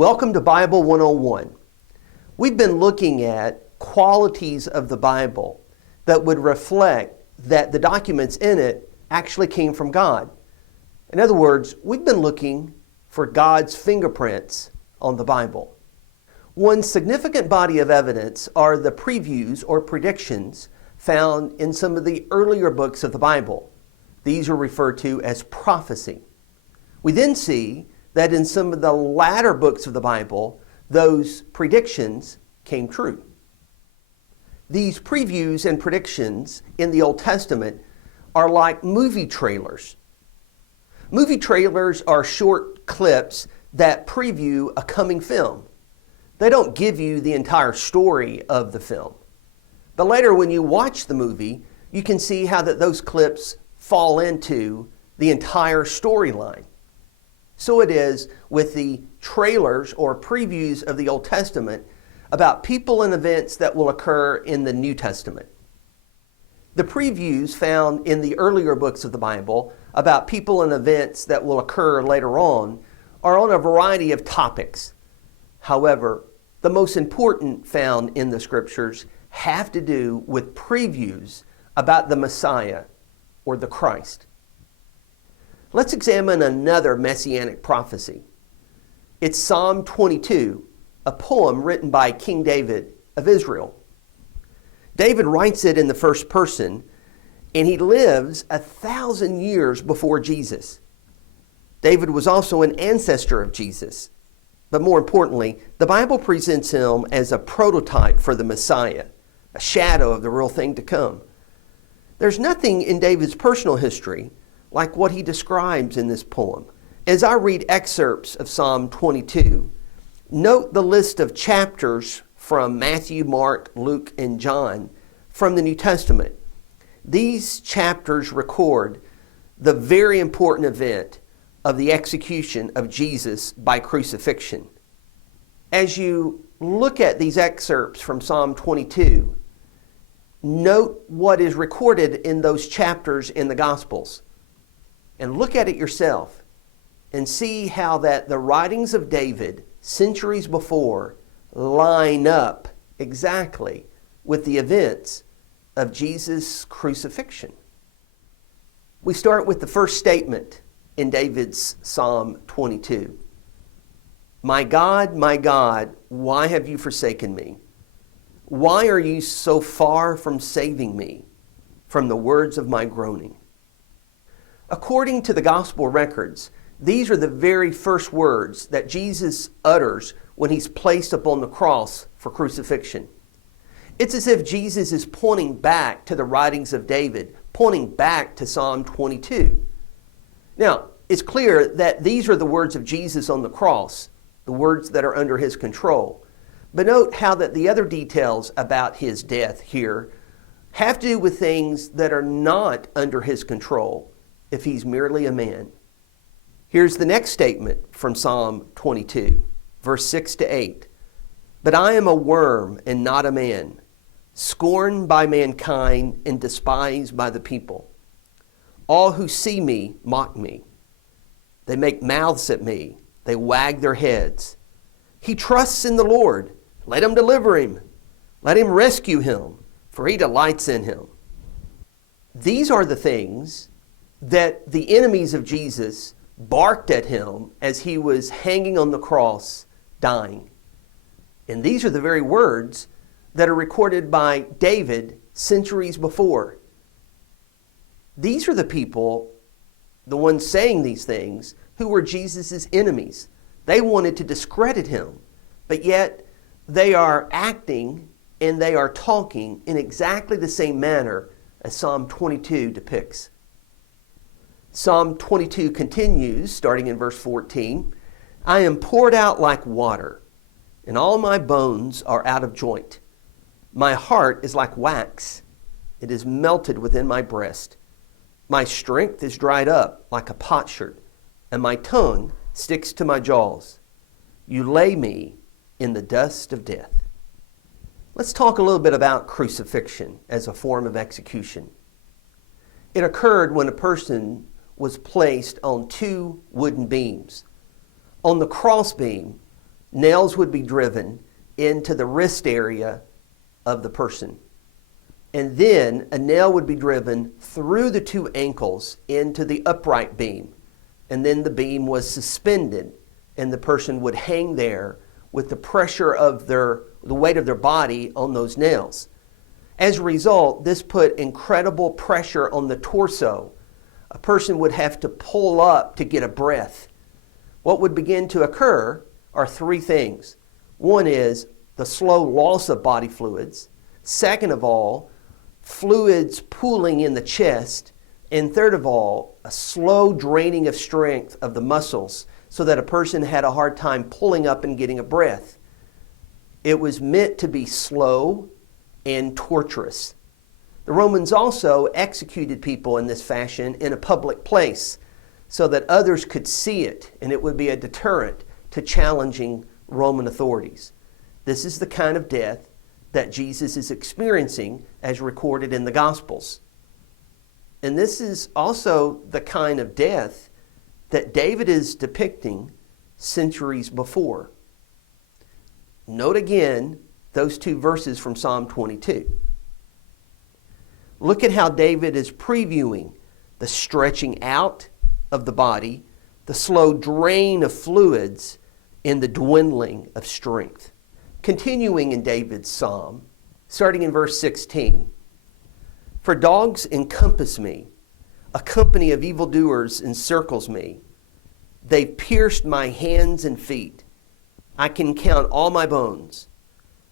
Welcome to Bible 101. We've been looking at qualities of the Bible that would reflect that the documents in it actually came from God. In other words, we've been looking for God's fingerprints on the Bible. One significant body of evidence are the previews or predictions found in some of the earlier books of the Bible. These are referred to as prophecy. We then see that in some of the latter books of the Bible, those predictions came true. These previews and predictions in the Old Testament are like movie trailers. Movie trailers are short clips that preview a coming film. They don't give you the entire story of the film. But later when you watch the movie, you can see how that those clips fall into the entire storyline. So it is with the trailers or previews of the Old Testament about people and events that will occur in the New Testament. The previews found in the earlier books of the Bible about people and events that will occur later on are on a variety of topics. However, the most important found in the scriptures have to do with previews about the Messiah or the Christ. Let's examine another messianic prophecy. It's Psalm 22, a poem written by King David of Israel. David writes it in the first person, and he lives 1,000 years before Jesus. David was also an ancestor of Jesus. But more importantly, the Bible presents him as a prototype for the Messiah, a shadow of the real thing to come. There's nothing in David's personal history like what he describes in this poem. As I read excerpts of Psalm 22, note the list of chapters from Matthew, Mark, Luke, and John from the New Testament. These chapters record the very important event of the execution of Jesus by crucifixion. As you look at these excerpts from Psalm 22, note what is recorded in those chapters in the Gospels. And look at it yourself and see how that the writings of David centuries before line up exactly with the events of Jesus' crucifixion. We start with the first statement in David's Psalm 22. My God, why have you forsaken me? Why are you so far from saving me from the words of my groaning? According to the gospel records, these are the very first words that Jesus utters when he's placed upon the cross for crucifixion. It's as if Jesus is pointing back to the writings of David, pointing back to Psalm 22. Now, it's clear that these are the words of Jesus on the cross, the words that are under his control. But note how that the other details about his death here have to do with things that are not under his control if he's merely a man. Here's the next statement from Psalm 22, verse 6 to 8. But I am a worm and not a man, scorned by mankind and despised by the people. All who see me mock me. They make mouths at me. They wag their heads. He trusts in the Lord. Let him deliver him. Let him rescue him, for he delights in him. These are the things that the enemies of Jesus barked at him as he was hanging on the cross, dying. And these are the very words that are recorded by David centuries before. These are the people, the ones saying these things, who were Jesus' enemies. They wanted to discredit him, but yet they are acting and they are talking in exactly the same manner as Psalm 22 depicts. Psalm 22 continues, starting in verse 14, I am poured out like water, and all my bones are out of joint. My heart is like wax. It is melted within my breast. My strength is dried up like a potsherd, and my tongue sticks to my jaws. You lay me in the dust of death. Let's talk a little bit about crucifixion as a form of execution. It occurred when a person was placed on two wooden beams. On the cross beam, Nails would be driven into the wrist area of the person. And then a nail would be driven through the two ankles into the upright beam. And then the beam was suspended, and the person would hang there with the pressure of the weight of their body on those nails. As a result, this put incredible pressure on the torso. A person would have to pull up to get a breath. What would begin to occur are three things. One is the slow loss of body fluids. Second of all, fluids pooling in the chest. And third of all, a slow draining of strength of the muscles so that a person had a hard time pulling up and getting a breath. It was meant to be slow and torturous. The Romans also executed people in this fashion in a public place so that others could see it, and it would be a deterrent to challenging Roman authorities. This is the kind of death that Jesus is experiencing as recorded in the Gospels. And this is also the kind of death that David is depicting centuries before. Note again those two verses from Psalm 22. Look at how David is previewing the stretching out of the body, the slow drain of fluids, and the dwindling of strength. Continuing in David's psalm, starting in verse 16. For dogs encompass me, a company of evildoers encircles me. They've pierced my hands and feet. I can count all my bones.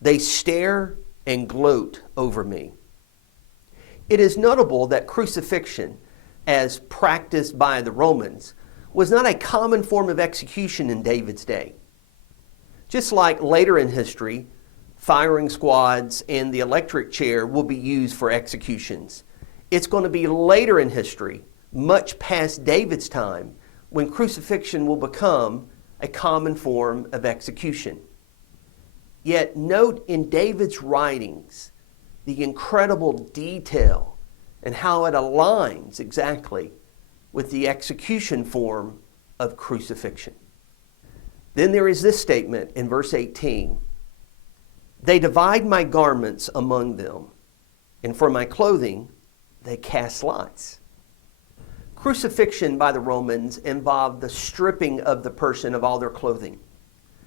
They stare and gloat over me. It is notable that crucifixion, as practiced by the Romans, was not a common form of execution in David's day. Just like later in history, firing squads and the electric chair will be used for executions. It's going to be later in history, much past David's time, when crucifixion will become a common form of execution. Yet note in David's writings the incredible detail and how it aligns exactly with the execution form of crucifixion. Then there is this statement in verse 18. They divide my garments among them, and for my clothing they cast lots. Crucifixion by the Romans involved the stripping of the person of all their clothing.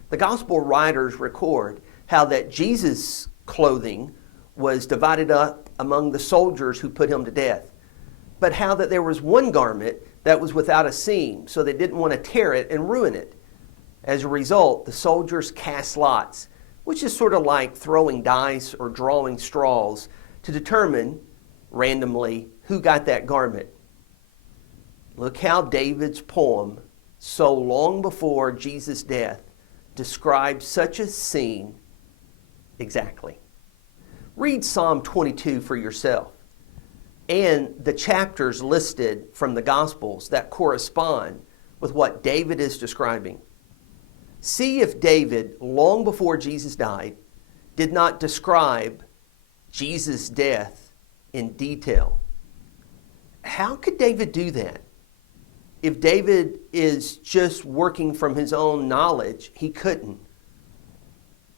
The gospel writers record how that Jesus' clothing was divided up among the soldiers who put him to death, but how that there was one garment that was without a seam, so they didn't want to tear it and ruin it. As a result, the soldiers cast lots, which is sort of like throwing dice or drawing straws to determine randomly who got that garment. Look how David's poem, so long before Jesus' death, describes such a scene exactly. Read Psalm 22 for yourself and the chapters listed from the Gospels that correspond with what David is describing. See if David, long before Jesus died, did not describe Jesus' death in detail. How could David do that? If David is just working from his own knowledge, he couldn't.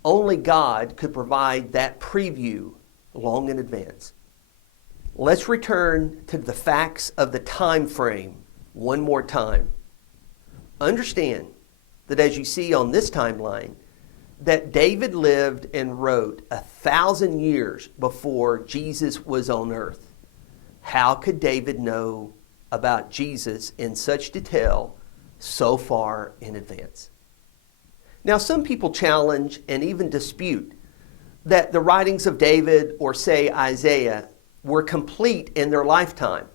Only God could provide that preview long in advance. Let's return to the facts of the time frame one more time. Understand that as you see on this timeline, that David lived and wrote 1,000 years before Jesus was on earth. How could David know about Jesus in such detail so far in advance? Now, some people challenge and even dispute that the writings of David or, say, Isaiah were complete in their lifetime.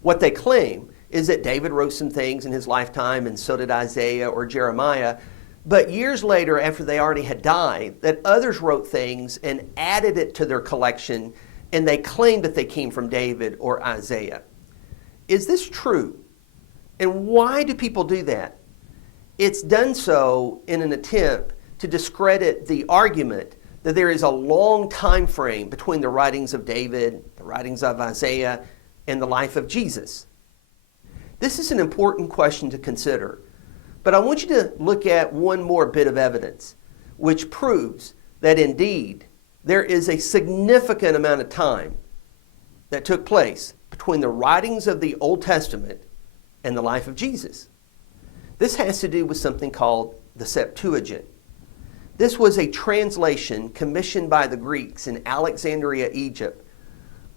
What they claim is that David wrote some things in his lifetime, and so did Isaiah or Jeremiah, but years later, after they already had died, that others wrote things and added it to their collection, and they claimed that they came from David or Isaiah. Is this true? And why do people do that? It's done so in an attempt to discredit the argument that there is a long time frame between the writings of David, the writings of Isaiah, and the life of Jesus. This is an important question to consider. But I want you to look at one more bit of evidence, which proves that indeed there is a significant amount of time that took place between the writings of the Old Testament and the life of Jesus. This has to do with something called the Septuagint. This was a translation commissioned by the Greeks in Alexandria, Egypt,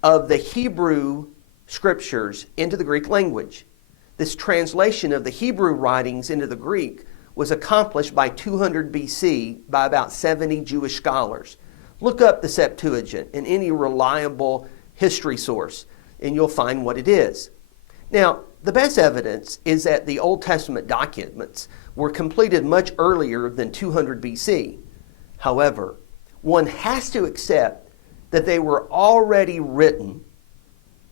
of the Hebrew scriptures into the Greek language. This translation of the Hebrew writings into the Greek was accomplished by 200 BC by about 70 Jewish scholars. Look up the Septuagint in any reliable history source, and you'll find what it is. Now, the best evidence is that the Old Testament documents were completed much earlier than 200 BC. However, one has to accept that they were already written,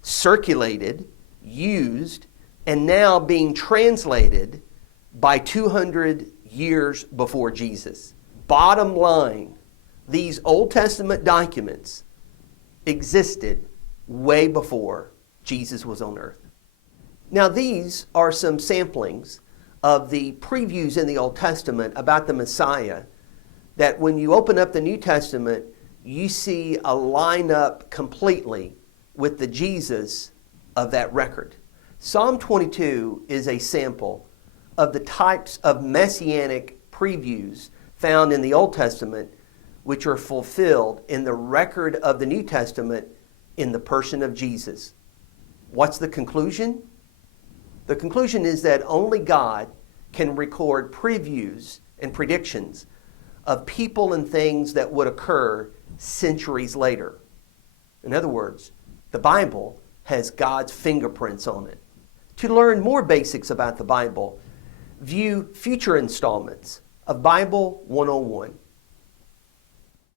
circulated, used, and now being translated by 200 years before Jesus. Bottom line, these Old Testament documents existed way before Jesus was on earth. Now, these are some samplings of the previews in the Old Testament about the Messiah that when you open up the New Testament, you see a line up completely with the Jesus of that record. Psalm 22 is a sample of the types of messianic previews found in the Old Testament, which are fulfilled in the record of the New Testament in the person of Jesus. What's the conclusion? The conclusion is that only God can record previews and predictions of people and things that would occur centuries later. In other words, the Bible has God's fingerprints on it. To learn more basics about the Bible, view future installments of Bible 101.